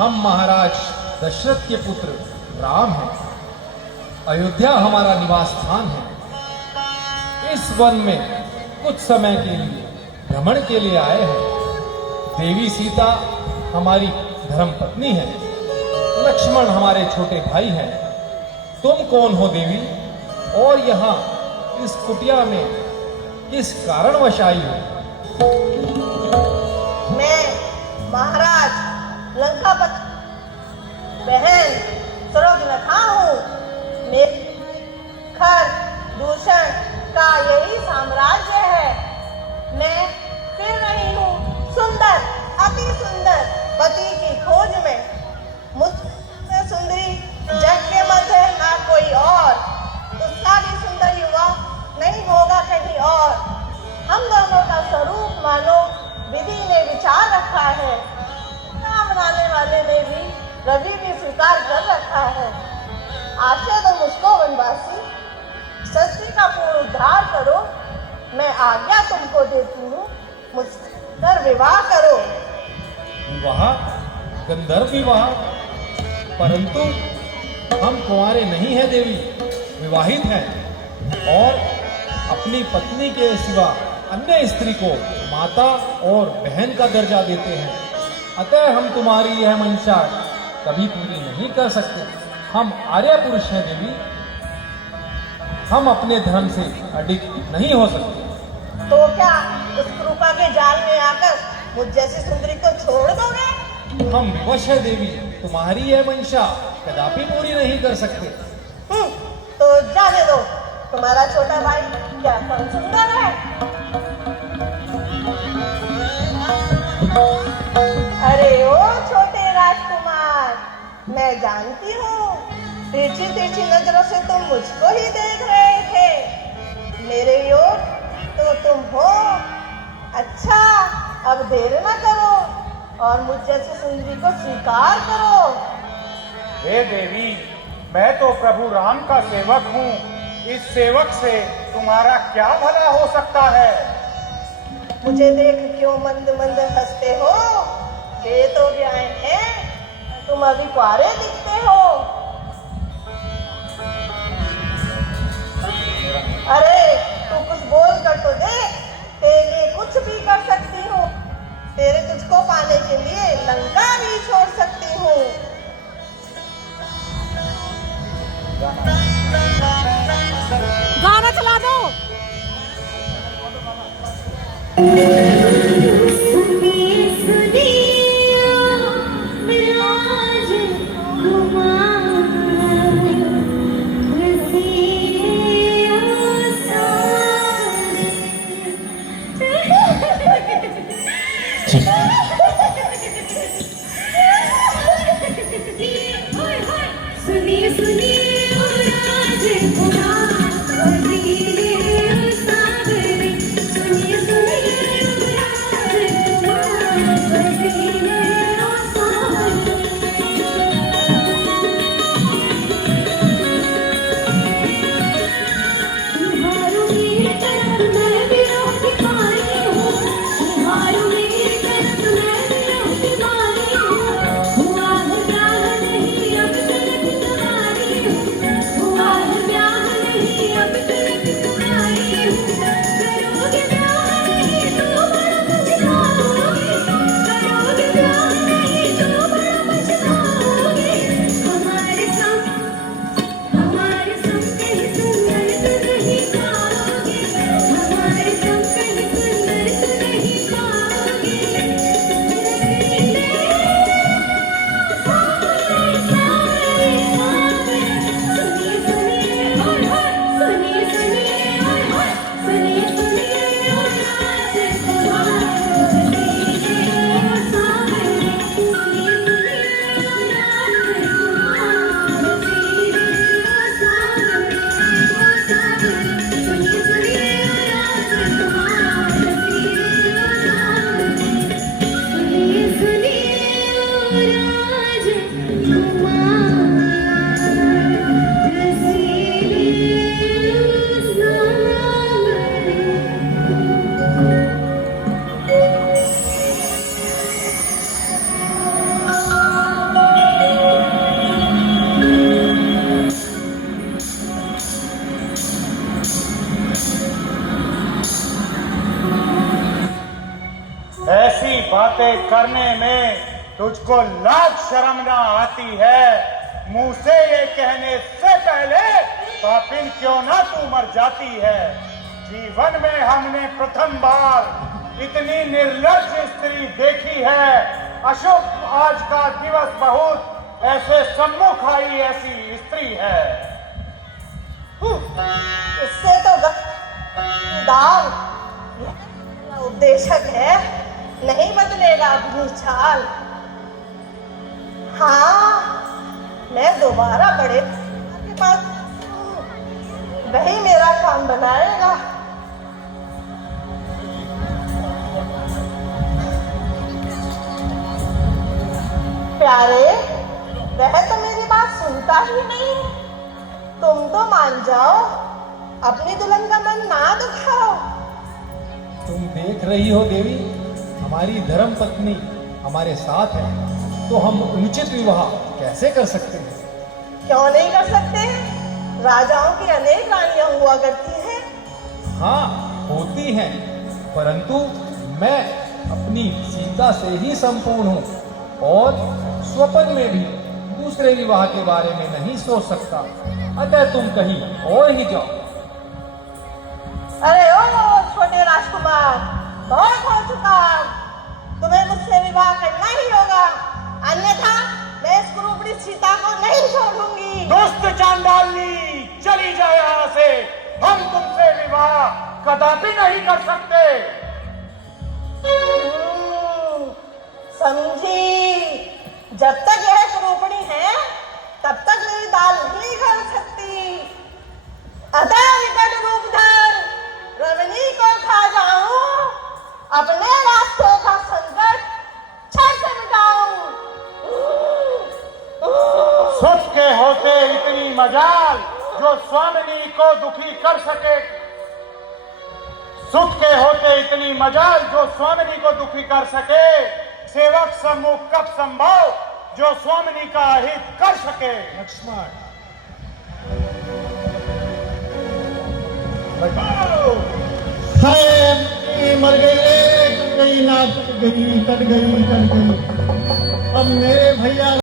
हम महाराज दशरथ के पुत्र राम हैं। अयोध्या हमारा निवास स्थान है। इस वन में कुछ समय के लिए भ्रमण के लिए आए हैं। देवी सीता हमारी धर्मपत्नी है, लक्ष्मण हमारे छोटे भाई हैं। तुम कौन हो देवी, और यहाँ इस कुटिया में किस कारणवश आई हो? मैं महाराज लंकापति बहन सुरगलथा हूँ। मेरे खर दूषण का यही साम्राज्य है। मैं फिर रही हूँ सुंदर, अति सुंदर पति की खोज में। मुझसे सुंदरी जग के मध्य ना कोई और, उसका भी सुंदर युवा नहीं होगा कहीं और। हम दोनों का स्वरूप मानो विधि ने विचार रखा है। बनाने वाले ने भी रवि भी स्वीकार कर रखा है। आशय दो मुझको वनवासी, सृष्टि का पूर्ण उद्धार करो। मैं आज्ञा तुमको देती हूँ, मुझसे विवाह करो। विवाह? गंधर्व विवाह? परंतु हम कुंवारे नहीं हैं देवी, विवाहित हैं, और अपनी पत्नी के सिवा अन्य स्त्री को माता और बहन का दर्जा देते हैं। अतः हम तुम्हारी यह मंशा कभी पूरी नहीं कर सकते। हम आर्य पुरुष हैं देवी, हम अपने धर्म से अडिग नहीं हो सकते। तो क्या उस कृपा के जाल में आकर मुझ जैसी सुंदरी को छोड़ दोगे? हम विवश है देवी, तुम्हारी यह मंशा कदापि पूरी नहीं कर सकते। तो जाने दो। तुम्हारा छोटा भाई क्या कम सुंदर है? अरे ओ छोटे राजकुमार, मैं जानती हूँ तिरछी तिरछी नजरों से तुम मुझको ही देख रहे थे। मेरे योग तो तुम हो। अच्छा, अब देर न करो और मुझ जैसी सुंदरी को स्वीकार करो। हे देवी, मैं तो प्रभु राम का सेवक हूँ। इस सेवक से तुम्हारा क्या भला हो सकता है? मुझे देख क्यों मंद मंद हंसते हो? ये तो ब्याह है, तुम अभी कुआरे दिखते हो। अरे तू कुछ बोल कर तो देख, तेरे लिए कुछ भी कर सकती हूँ। तेरे तुझको पाने के लिए लंका भी छोड़ सकती हूँ। गाना चला दो। सुनिए बातें करने में तुझको लाज शर्म ना आती है? मुंह से ये कहने से पहले पापिन क्यों ना तू मर जाती है। जीवन में हमने प्रथम बार इतनी निर्लज्ज स्त्री देखी है। अशुभ आज का दिवस बहुत, ऐसे सम्मुख आई ऐसी स्त्री है। इससे तो दाल उपदेशक है, नहीं बदलेगा अपनी चाल। हाँ, मैं दोबारा बड़े के पास वही मेरा काम बनाएगा। प्यारे, वह तो मेरी बात सुनता ही नहीं। तुम तो मान जाओ, अपनी दुल्हन का मन ना दुखाओ। तुम देख रही हो देवी, हमारी धर्म पत्नी हमारे साथ है, तो हम उचित विवाह कैसे कर सकते हैं? क्यों नहीं कर सकते? राजाओं की अनेक रानियां हुआ करती हैं। हाँ, होती हैं, परंतु मैं अपनी सीता से ही संपूर्ण हूँ और स्वप्न में भी दूसरे विवाह के बारे में नहीं सोच सकता। अतः तुम कहीं और ही जाओ। अरे ओ छोटे राजकुमार, बहुत हो चुका। तुम्हें मुझसे विवाह करना ही होगा, अन्यथा मैं इस कुरूपी सीता को नहीं छोड़ूंगी। दुष्ट चांडाली, चली जाए यहाँ से। हम तुमसे विवाह कदापि नहीं कर सकते। समझी, जब तक यह कुरूपणी है तब तक मेरी दाल नहीं खा सकती। अतः विकट रूप धर रमणी को खा जाऊं, अपने रास्तों का संकट छड़ से मिटाऊं। सुख के होते इतनी मजाल जो स्वामिनी को दुखी कर सके। सुख के होते इतनी मजाल जो स्वामिनी को दुखी कर सके। सेवक सम्मुख कब संभव जो स्वामिनी का हित कर सके। लक्ष्मण, मर गई रे, कट गई ना, कट गई, कट गई, कट गई। अब मेरे भैया